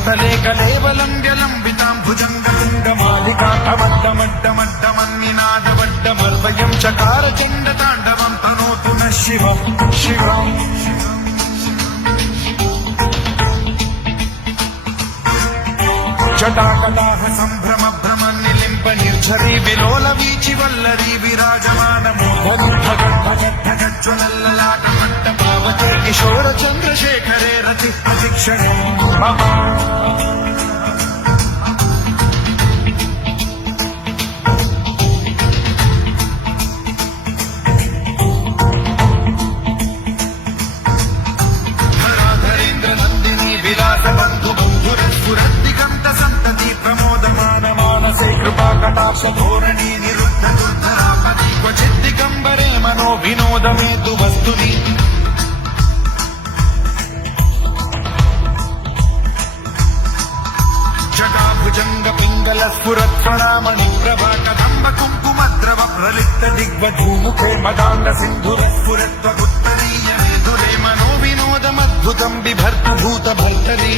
స్థలే కలేవలం వ్యలంబితాం భుజంగతుంగమాలికాంతమడ్డమడ్డమన్నినాదవడ్డమర్వయం చకార చండ తాండవం తనోతు న శివం శివం జటాకటాహ సంభ్రమ భ్రమ నిలింప నిర్ఝరీ విలోల వీచి వల్లరీ విరాజమాన మూఢగజ్వలల్లలాట మట్ట పావతే కిశోర చంద్రశేఖరే రతి ప్రతిక్షణే మమ ధరాధరేంద్ర నందిని విలాస బంధు బంధురస్ఫురద్దిగంత సంతతి ప్రమోదమాన మానసే కృపా కటాక్ష ధోరణి నిరుద్ధ దుర్ధరాపతి క్వచిద్దిగంబరే మనో వినోదమేతు వస్తుని జటాభుజంగ పింగళ స్ఫురత్ప్రణామణి ప్రభా కదంబ కుంకుమద్రవ ప్రలిప్త దిగ్వధూముఖే మదాండ సింధుర స్ఫురత్వగుత్తరీయ మేధురే మనో వినోదమద్భుతం బిభర్తు భూత భర్తరీ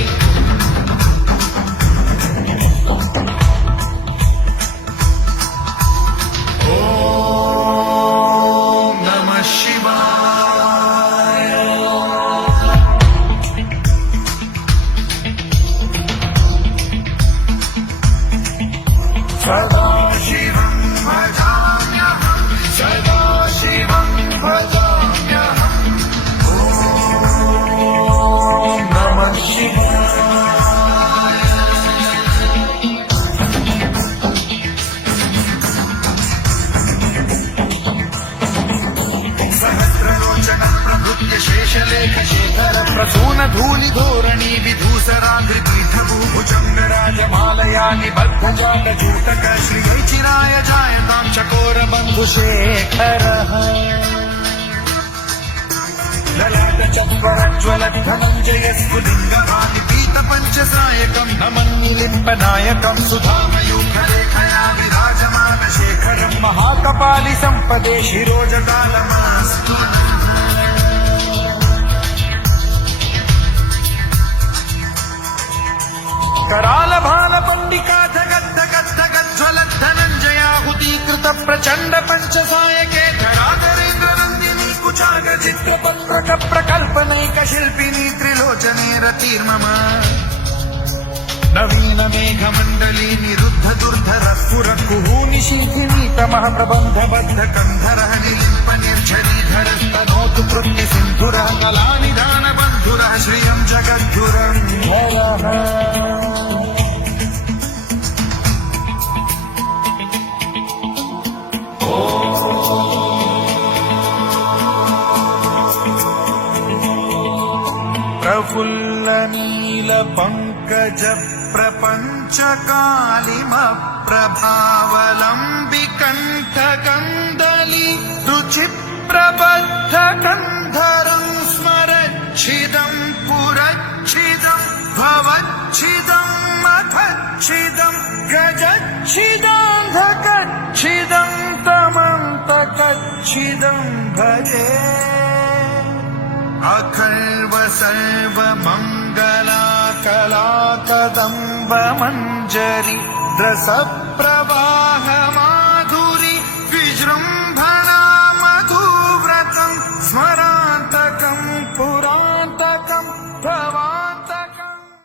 ఓం నమః శివాయ సదాశివం భజామ్యహం సదాశివం భజామ్యహం ఓం నమః శివాయ సహస్రలోచన ప్రభృత్య శేషలేఖ శేఖర ప్రసూన ధూళి ధోరణి విధూసరాంధ్రి పీఠభూ భుజంగరాజమాలయా నిబద్ధ జాత జూటక శ్రీచిరాయ జాయతాం చకోర బంధు శేఖర లలాట చత్వరజ్వల ధనంజయ స్ఫులింగవాది పీత పంచసాయకం నమన్నిలింప నాయకం సుధామయూఖరేఖయా విరాజమాన శేఖరం మహాకపాలి సంపదే శిరోజకాలమాస్తు कराल भाल पंडिका धगद्धगद्धगज्ज्वल धनञ्जयाहुतीकृत प्रचण्ड पञ्चसायके धराधरेन्द्र नन्दिनी कुचाग चित्रपत्रक प्रकल्पनैक शिल्पिनी त्रिलोचने रतिर्मम नवीन मेघमण्डली निरुद्ध दुर्धर स्फुर कुहूनि शिल्पिनी तमः प्रबन्ध बद्ध कन्धरः निलिम्प निर्झरीधरस्तनोतु कृत्य सिन्धुरः कलानिधान बन्धुरः श्रियं जगद्धुरं धरः प्रफुल्ल नील पंकज प्रपंच कालिम प्रभावलंबि कंठ कंदली रुचि प्रबद्ध कंधरं स्मरच्छिदं पुरच्छिदं भवच्छिदं मथच्छिदं गजच्छिदान्धकच्छिदं तमन्तकच्छिदं भजे अखर्व सर्व मंगला कला कदम्ब मंजरी द्रस प्रभा